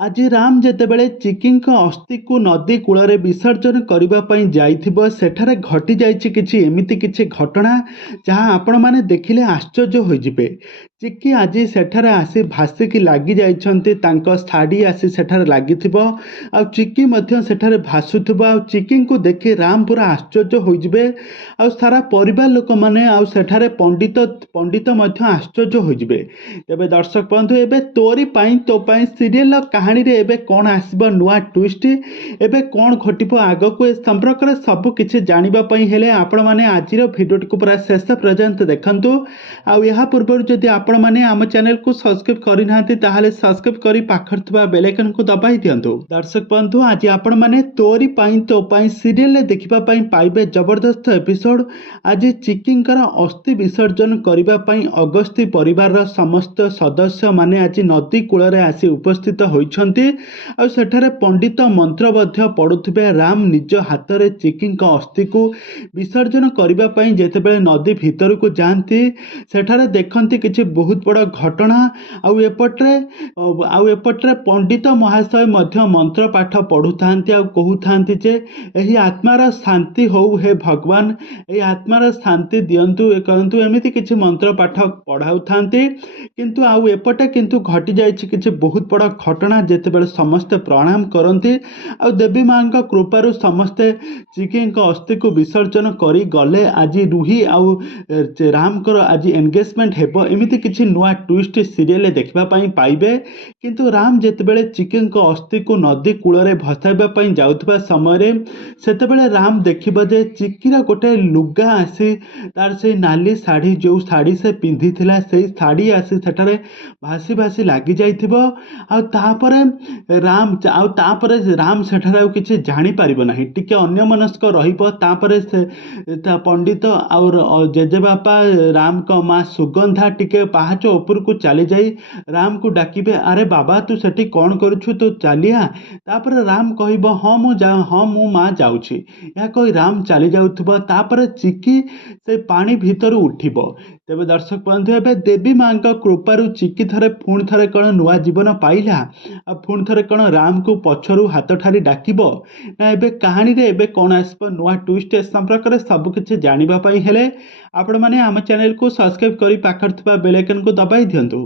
ଆଜି ରାମ ଯେତେବେଳେ ଚିକିଙ୍କ ଅସ୍ଥିକୁ ନଦୀ କୂଳରେ ବିସର୍ଜନ କରିବା ପାଇଁ ଯାଇଥିବ, ସେଠାରେ ଘଟିଯାଇଛି କିଛି ଏମିତି କିଛି ଘଟଣା ଯାହା ଆପଣମାନେ ଦେଖିଲେ ଆଶ୍ଚର୍ଯ୍ୟ ହୋଇଯିବେ। ଚିକି ଆଜି ସେଠାରେ ଆସି ଭାସିକି ଲାଗି ଯାଇଛନ୍ତି, ତାଙ୍କ ଶାଢ଼ୀ ଆସି ସେଠାରେ ଲାଗିଥିବ, ଆଉ ଚିକି ମଧ୍ୟ ସେଠାରେ ଭାସୁଥିବ। ଆଉ ଚିକିଙ୍କୁ ଦେଖି ରାମ ପୁରା ଆଶ୍ଚର୍ଯ୍ୟ ହୋଇଯିବେ, ଆଉ ସାରା ପରିବାର ଲୋକମାନେ ଆଉ ସେଠାରେ ପଣ୍ଡିତ ମଧ୍ୟ ଆଶ୍ଚର୍ଯ୍ୟ ହୋଇଯିବେ। ତେବେ ଦର୍ଶକ ବନ୍ଧୁ, ଏବେ ତୋରି ପାଇଁ ତୋ ପାଇଁ ସିରିଏଲର କାହାଣୀରେ ଏବେ କ'ଣ ଆସିବ ନୂଆ ଟ୍ୱିଷ୍ଟ, ଏବେ କ'ଣ ଘଟିବ ଆଗକୁ, ଏ ସମ୍ପର୍କରେ ସବୁ କିଛି ଜାଣିବା ପାଇଁ ହେଲେ ଆପଣମାନେ ଆଜିର ଭିଡ଼ିଓଟିକୁ ପୁରା ଶେଷ ପର୍ଯ୍ୟନ୍ତ ଦେଖନ୍ତୁ। ଆଉ ଏହା ପୂର୍ବରୁ ଯଦି ଆପଣମାନେ ଆମ ଚ୍ୟାନେଲକୁ ସବସ୍କ୍ରାଇବ୍ କରିନାହାନ୍ତି ତାହେଲେ ସବସ୍କ୍ରାଇବ୍ କରି ପାଖରେ ଥିବା ବେଲ୍ ଆଇକନକୁ ଦବାଇ ଦିଅନ୍ତୁ। ଦର୍ଶକ ବନ୍ଧୁ, ଆଜି ଆପଣମାନେ ତୋରି ପାଇଁ ତୋ ପାଇଁ ସିରିଏଲରେ ଦେଖିବା ପାଇଁ ପାଇବେ ଜବରଦସ୍ତ ଏପିସୋଡ। ଆଜି ଚିକିଙ୍କର ଅସ୍ଥି ବିସର୍ଜନ କରିବା ପାଇଁ ଅଗସ୍ତି ପରିବାରର ସମସ୍ତ ସଦସ୍ୟମାନେ ଆଜି ନଦୀ କୂଳରେ ଆସି ଉପସ୍ଥିତ ହୋଇଛନ୍ତି। ଆଉ ସେଠାରେ ପଣ୍ଡିତ ମନ୍ତ୍ର ମଧ୍ୟ ପଢ଼ୁଥିବେ। ରାମ ନିଜ ହାତରେ ଚିକିଙ୍କ ଅସ୍ଥିକୁ ବିସର୍ଜନ କରିବା ପାଇଁ ଯେତେବେଳେ ନଦୀ ଭିତରକୁ ଯାଆନ୍ତି, ସେଠାରେ ଦେଖନ୍ତି କିଛି ବହୁତ ବଡ଼ ଘଟଣା। ଆଉ ଏପଟରେ ପଣ୍ଡିତ ମହାଶୟ ମଧ୍ୟ ମନ୍ତ୍ର ପାଠ ପଢ଼ୁଥାନ୍ତି ଆଉ କହୁଥାନ୍ତି ଯେ ଏହି ଆତ୍ମାର ଶାନ୍ତି ହଉ ହେ ଭଗବାନ, ଏହି ଆତ୍ମାର ଶାନ୍ତି ଦିଅନ୍ତୁ, ଏ କରନ୍ତୁ, ଏମିତି କିଛି ମନ୍ତ୍ର ପାଠ ପଢ଼ାଉଥାନ୍ତି। କିନ୍ତୁ ଆଉ ଏପଟେ କିନ୍ତୁ ଘଟିଯାଇଛି କିଛି ବହୁତ ବଡ଼ ଘଟଣା। ଯେତେବେଳେ ସମସ୍ତେ ପ୍ରଣାମ କରନ୍ତି ଆଉ ଦେବୀ ମାଙ୍କ କୃପାରୁ ସମସ୍ତେ ଚିକିଙ୍କ ଅସ୍ଥିକୁ ବିସର୍ଜନ କରି ଗଲେ, ଆଜି ରୁହି ଆଉ ରାମଙ୍କର ଆଜି ଏନଗେଜମେଣ୍ଟ ହେବ, ଏମିତି କିଛି ନୂଆ ଟ୍ୱିଷ୍ଟ ସିରିଏଲରେ ଦେଖିବା ପାଇଁ ପାଇବେ। କିନ୍ତୁ ରାମ ଯେତେବେଳେ ଚିକିଙ୍କ ଅସ୍ଥିକୁ ନଦୀ କୂଳରେ ଭସାଇବା ପାଇଁ ଯାଉଥିବା ସମୟରେ ସେତେବେଳେ ରାମ ଦେଖିବ ଯେ ଚିକିର ଗୋଟେ ଲୁଗା ଆସି, ତାର ସେଇ ନାଲି ଶାଢ଼ୀ, ଯେଉଁ ଶାଢ଼ୀ ସେ ପିନ୍ଧିଥିଲା ସେଇ ଶାଢ଼ୀ ଆସି ସେଠାରେ ଭାସି ଭାସି ଲାଗିଯାଇଥିବ। ଆଉ ତାପରେ ରାମ ସେଠାରେ ଆଉ କିଛି ଜାଣିପାରିବ ନାହିଁ, ଟିକେ ଅନ୍ୟମନସ୍କ ରହିବ। ତାପରେ ସେ ତା ପଣ୍ଡିତ ଆଉ ଜେଜେବାପା ରାମଙ୍କ ମା ସୁଗନ୍ଧା ଟିକେ ପାହାଚ ଉପରକୁ ଚାଲିଯାଇ ରାମକୁ ଡାକିବେ, ଆରେ ବାବା ତୁ ସେଠି କ'ଣ କରୁଛୁ, ତୁ ଚାଲିଆ। ତାପରେ ରାମ କହିବ ହଁ ମୁଁ ମା ଯାଉଛି। ଏହା କହି ରାମ ଚାଲି ଯାଉଥିବ। ତାପରେ ଚିକି ସେ ପାଣି ଭିତରୁ ଉଠିବ। ତେବେ ଦର୍ଶକ ବନ୍ଧୁ, ଏବେ ଦେବୀ ମାଙ୍କ କୃପାରୁ ଚିକି ପୁଣି ଥରେ କ'ଣ ନୂଆ ଜୀବନ ପାଇଲା, ଆଉ ପୁଣି ଥରେ କ'ଣ ରାମକୁ ପଛରୁ ହାତ ଠାରି ଡାକିବ, ନା ଏବେ କାହାଣୀରେ ଏବେ କ'ଣ ଆସିବ ନୂଆ ଟ୍ୱିଷ୍ଟ, ଏ ସମ୍ପର୍କରେ ସବୁକିଛି ଜାଣିବା ପାଇଁ ହେଲେ ଆପଣମାନେ ଆମ ଚ୍ୟାନେଲକୁ ସବସ୍କ୍ରାଇବ୍ କରି ପାଖରେ ଥିବା ବେଲ୍ ଆଇକନକୁ ଦବାଇ ଦିଅନ୍ତୁ।